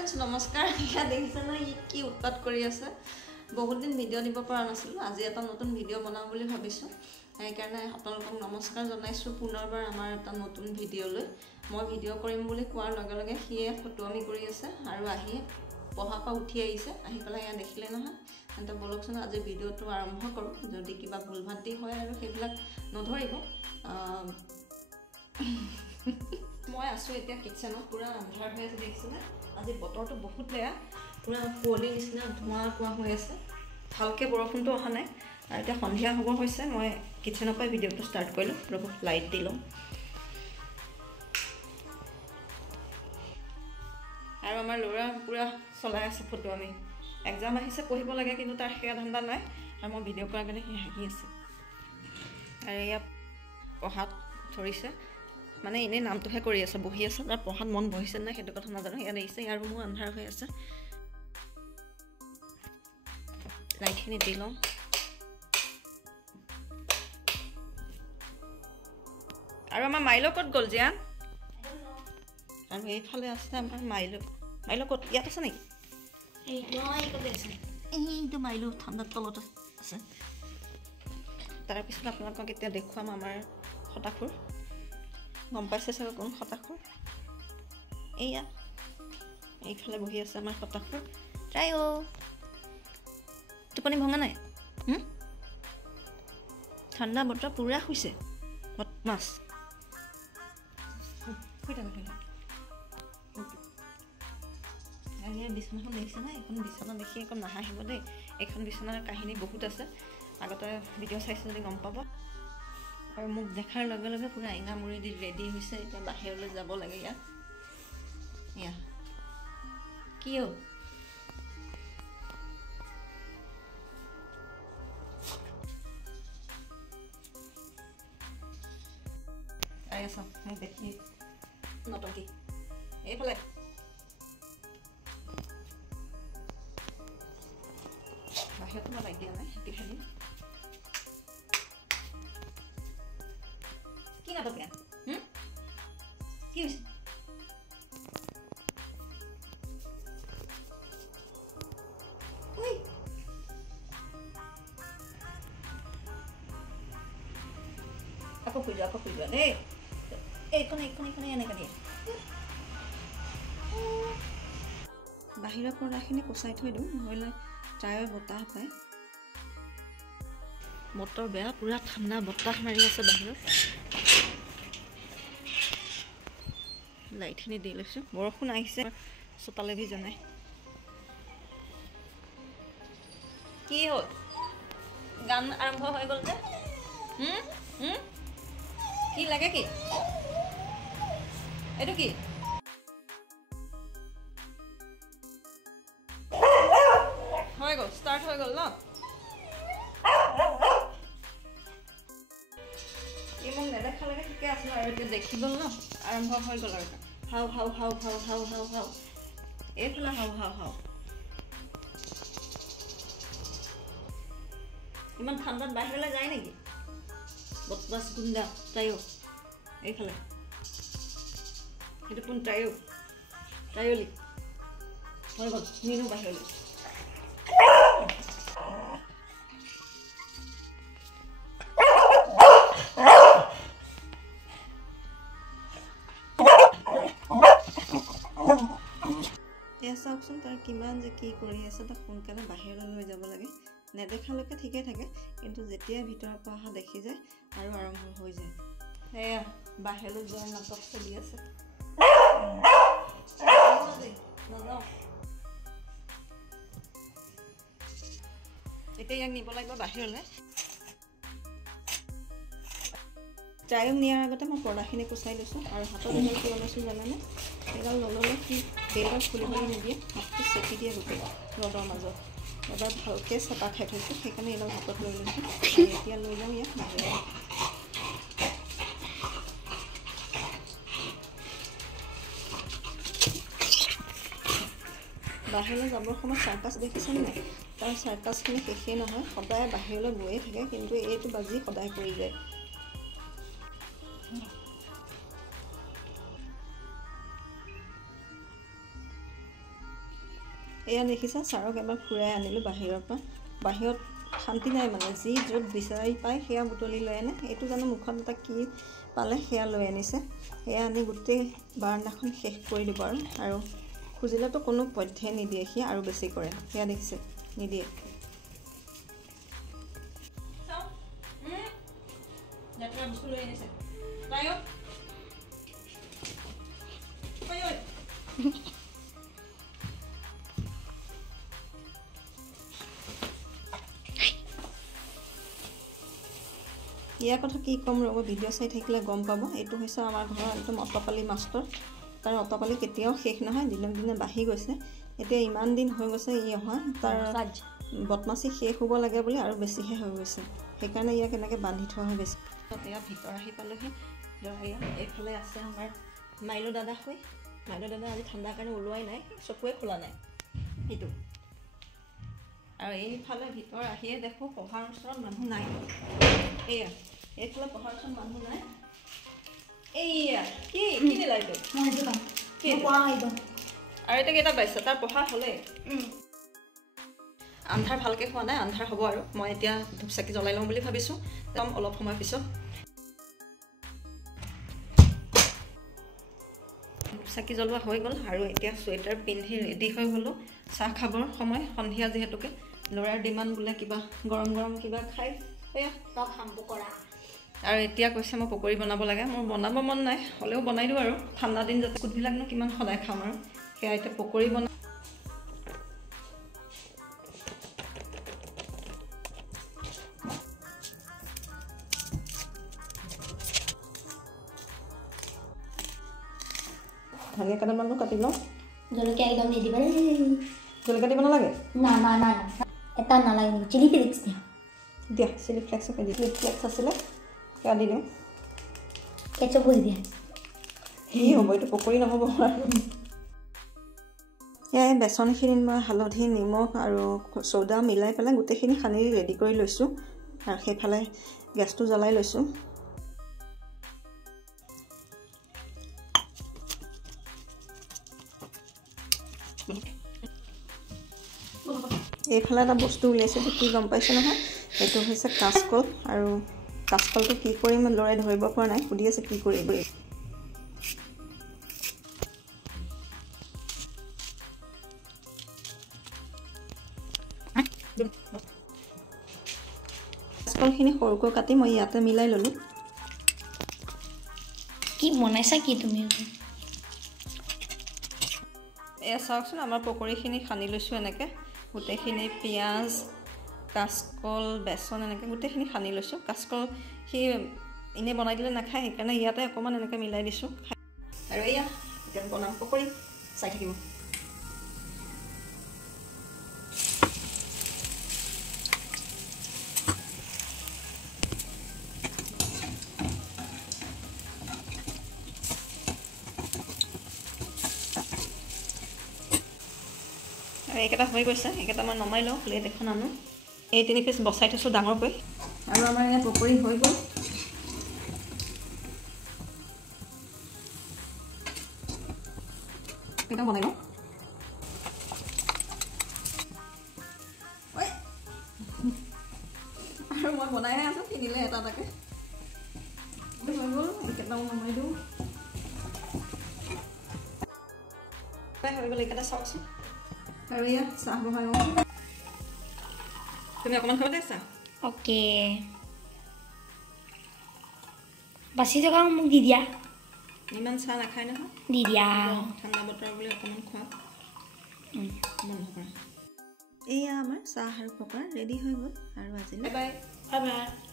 Friends नमस्कार या देखिছে না কি উৎপাত কৰি আছে বহুত দিন ভিডিও দিব পৰা নাছিল আজি এটা নতুন ভিডিও বনাম বুলি ভাবিছো এই কাৰণে আপোনালোকক নমস্কাৰ জনাইছো পুনৰবাৰ আমাৰ এটা নতুন ভিডিও লৈ মই ভিডিও কৰিম বুলি কোৱাৰ লগে লগে হিয়ে ফটোমি কৰি আছে আৰু আহি পহাপা উঠি আহিছে আহি পেলাই ইয়া দেখিলে নহয় তেন্তে বলকচোন আজি ভিডিওটো আৰম্ভ কৰো যদি কিবা ভুলভ্ৰান্তি হয় আৰু সেইবিলাক নধৰিব মই আছো এতিয়া কিচেনত পুৰা আন্ধাৰ হৈ আছে দেখিছনে আজি বতৰটো বহুত বেয়া পুৰা কোলি নিচিনা ধোঁৱা কোৱা হৈ আছে ভালকে বৰষুণটো অহা নাই আৰু এতিয়া সন্ধিয়া হ'ব হৈছে মই কিচেনৰ পৰা ভিডিওটো ষ্টাৰ্ট কৰিলো ৰব লাইট দিলো আৰু আমাৰ ল'ৰা পুৰা চলাই আছে ফটো আমি এক্সাম আহিছে পঢ়িব লাগে কিন্তু তাৰ হেয়া ধান্দা নাই আৰু মই ভিডিও কৰাৰ কাৰণে হাঁহি আছে আৰু ইয়া পঢ়াত ধৰিছে মানে এনে নামটোহে কৰি আছে বহি আছে তাৰ পঢ়াত মন বহিছে না সেইটো কথা নাজানো ইয়া দেখিছে ইয়াৰ ৰুমো আন্ধাৰ হৈ আছে লাইটখিনি দিলো আৰু আমাৰ মাইলো ক'ত গ'ল জিয়ান আৰু এইফালে আছে আমাৰ মাইলো ক'ত ইয়াত আছে নেকি এইটো মাইলো ঠাণ্ডাৰ তলত আছে তাৰপিছত আপোনালোকক এতিয়া দেখুৱাম আমাৰ খটাখুৰ গম পাইছে চাগে কোন খটাখুৰ এইয়া এইফালে বহি আছে আমাৰ খটাখুৰ ট্ৰাইও টোপনি ভঙা নাই ঠাণ্ডা বতৰ পুৰা হৈছে মাছ বিছনাখন দেখিছে না এখন বিছনা দেখি একো নাহাঁহিব দেই এইখন বিছনাৰ কাহিনী বহুত আছে আগতে ভিডিঅ' চাইছে যদি গম পাব আৰু মোক দেখাৰ লগে লগে পুৰা এঙা মুৰি দি ৰেডি হৈছে এতিয়া বাহিৰলৈ যাব লাগে ইয়া কিয় আই আছা মই দেখি নটকি এইফালে বাহিৰতো মই লাইট দিয়া নাই সেইটো খালি কি নাটক কি হৈছে আকৌ শুই যোৱা দেই এইখনে এনেকৈ দিয়ে বাহিৰৰ পৰ্দাখিনি কুচাই থৈ দিওঁ নহ'লে টায়াৰ বতাহ পায় বতৰ বেয়া পুৰা ঠাণ্ডা বতাহ মাৰি আছে বাহিৰত লাইটখিনি দি লৈছোঁ বৰষুণ আহিছে চোতালে ভিজা নাই কি হ'ল গান আৰম্ভ হৈ গ'ল যে কি লাগে কি এইটো কি হৈ গ'ল ষ্টাৰ্ট হৈ গ'ল ন এই মোক নেদেখালৈকে ঠিকে আছিলে আৰু এতিয়া দেখি গ'ল ন আৰম্ভ হৈ গ'ল আৰু হাও হাও হাও হাও হাও হাও হাও এইফালে হাও হাও হাও ইমান ঠাণ্ডাত বাহিৰলৈ যায় নেকি বদমাছ গুণ্ডা তাইও এইফালে সেইটো কোন তাইয়লি হৈ গ'ল নিনো বাহিৰলৈ চাওকচোন তাৰ কিমান যে কি কৰি আছে তাক সোনকালে বাহিৰলৈ লৈ যাব লাগে নেদেখালৈকে ঠিকে থাকে কিন্তু যেতিয়া ভিতৰৰ পৰা অহা দেখি যায় আৰু আৰম্ভ হৈ যায় এয়া বাহিৰলৈ যোৱাৰ নাটক চলি আছে এতিয়া ইয়াক নিব লাগিব বাহিৰলৈ টাইম নিয়াৰ আগতে মই পৰ্দাখিনি কুচাই লৈছোঁ আৰু হাতত মই কি বনাইছোঁ জানানে এডাল নল'লে সি বেলডাল খুলিবলৈ নিদিয়ে হাতটো চেপি দিয়ে গোটেই ৰ'দৰ মাজত এবাৰ ভালকৈ চেপা খাই থৈছোঁ সেইকাৰণে এডাল হাতত লৈ লৈছোঁ আৰু এতিয়া লৈ যাওঁ ইয়াক বাহিৰলৈ বাহিৰলৈ যাবৰ সময়ত চাৰ্কাছ দেখিছেনে নাই তাৰ চাৰ্কাছখিনি শেষেই নহয় সদায় বাহিৰলৈ গৈয়ে থাকে কিন্তু এইটো বাজি সদায় পৰি যায় এয়া দেখিছা ছাৰক এবাৰ ফুৰাই আনিলোঁ বাহিৰৰ পৰা। বাহিৰত শান্তি নাই মানে, যি য'ত বিচাৰি পায় সেয়া বুটলি লৈ আনে। এইটো জানো মুখত এটা কি পালে সেয়া লৈ আনিছে। সেয়া আনি গোটেই বাৰান্দাখন শেষ কৰি দিব আৰু খুজিলেতো কোনো পধ্যে নিদিয়ে, সি আৰু বেছি কৰে। সেয়া দেখিছে, নিদিয়ে। ইয়াৰ কথা কি ক'ম ৰ'ব, ভিডিঅ' চাই থাকিলে গম পাব। এইটো হৈছে আমাৰ ঘৰৰ একদম অটপালি মাষ্টৰ। তাৰ অটপালি কেতিয়াও শেষ নহয়, দিনক দিনে বাঢ়ি গৈছে। এতিয়া ইমান দিন হৈ গৈছে ই অহা, তাৰ বদমাচি শেষ হ'ব লাগে বুলি আৰু বেছিহে হৈ গৈছে। সেইকাৰণে ইয়াক এনেকৈ বান্ধি থোৱা হয় বেছি। এয়া ভিতৰ আহি পালোহি। ল'ৰা এইফালে আছে আমাৰ মাইলু দাদা হৈ। মাইলু দাদা আজি ঠাণ্ডাৰ কাৰণে ওলোৱাই নাই, চকুৱে খোলা নাই সেইটো। আৰু এইফালে ভিতৰ আহিয়ে দেখোঁ পঢ়াৰ ওচৰত মানুহ নাই। এয়া এইফালে পঢ়াৰ ওচৰত মানুহ নাই। এইয়া কি কি দিলা এইটো? আৰু এতিয়া কেইটা পাইছে? তাৰ পঢ়া হ'লে আন্ধাৰ ভালকৈ হোৱা নাই, আন্ধাৰ হ'ব আৰু। মই এতিয়া ধূপ চাকি জ্বলাই লওঁ বুলি ভাবিছোঁ, যাম অলপ সময় পিছত। ধূপ চাকি জ্বলোৱা হৈ গ'ল আৰু এতিয়া চুৱেটাৰ পিন্ধি ৰেডি হৈ গ'লোঁ। চাহ খাবৰ সময়, সন্ধিয়া যিহেতুকে। ল'ৰাৰ ডিমাণ্ড বোলে কিবা গৰম গৰম কিবা খাই, সেয়া খাম পকৰা। আৰু এতিয়া কৈছে মই পকৰি বনাব লাগে। মোৰ বনাব মন নাই, হ'লেও বনাই দিওঁ আৰু। ঠাণ্ডা দিন যাতে কুটবিলাকনো কিমান সদায় খাম আৰু। সেয়া এতিয়া পকৰি বনাই ধনিয়া কেইটামানো কাটি লওঁ। জলকীয়া একদম নিদিবা। জলকীয়া দিব নালাগে? না না না না, এটা নালাগে নেকি? চিলি ফ্লেক্স দিয়া। দিয়া চিলি ফ্লেক্সকে দি। চিলি ফ্লেক্স আছিলে সেয়া দি দিওঁ। কেটচআপ ভৰি দিয়া। কি হ'ব এইটো? পকৰি নহ'ব আৰু। এই বেচনখিনিত মই হালধি, নিমখ আৰু চ'দা মিলাই পেলাই গোটেইখিনি সানি ৰেডি কৰি লৈছোঁ। আৰু সেইফালে গেছটো জ্বলাই লৈছোঁ। এইফালে এটা বস্তু উলিয়াইছোঁ, কি গম পাইছে নহয়? এইটো হৈছে কাচকল। আৰু কাচকলটো কি কৰিম ল'ৰাই ধৰিব পৰা নাই, সুধি আছে কি কৰিব। কাচকলখিনি সৰুকৈ কাটি মই ইয়াতে মিলাই ল'লোঁ। কি বনাইছা কি তুমি? এয়া চাওকচোন, আমাৰ পকৰিখিনি সানি লৈছোঁ এনেকৈ। গোটেইখিনি পিঁয়াজ, কাচকল, বেচন এনেকৈ গোটেইখিনি সানি লৈছোঁ। কাচকল সি এনেই বনাই দিলে নাখায়, সেইকাৰণে ইয়াতে অকণমান এনেকৈ মিলাই দিছোঁ। আৰু এয়া এতিয়া বনাম পকৰি, চাই থাকিব। আৰু এইকেইটা হৈ গৈছে, এইকেইটা মই নমাই লওঁ। প্লেট এখন আনো, এই 3 পিচ বচাই থৈছোঁ ডাঙৰকৈ। আৰু আমাৰ ইয়াত পকৰি হৈ গ'ল। এটা বনাই লওঁ। আৰু মই বনাইহে আছোঁ, কিনিলে এটা এটাকৈ হৈ গ'ল। এইকেইটাও নমাই দিওঁ। হৈ গ'ল এইকেইটা, চাওকচোন। আৰু এয়া চাহ বহাই লওঁ। তুমি অকণমান খাব দে চাহ। অ'কে, বাচি থকা মোক দি দিয়া। ইমান চাহ নাখায় নহয়, দি দিয়া। ঠাণ্ডা বতৰ বুলি অকণমান খোৱা বন্ধ কৰা। এয়া আমাৰ চাহ আৰু পকৰা ৰেডি হৈ গ'ল। আৰু আজিলৈ বাই বাই।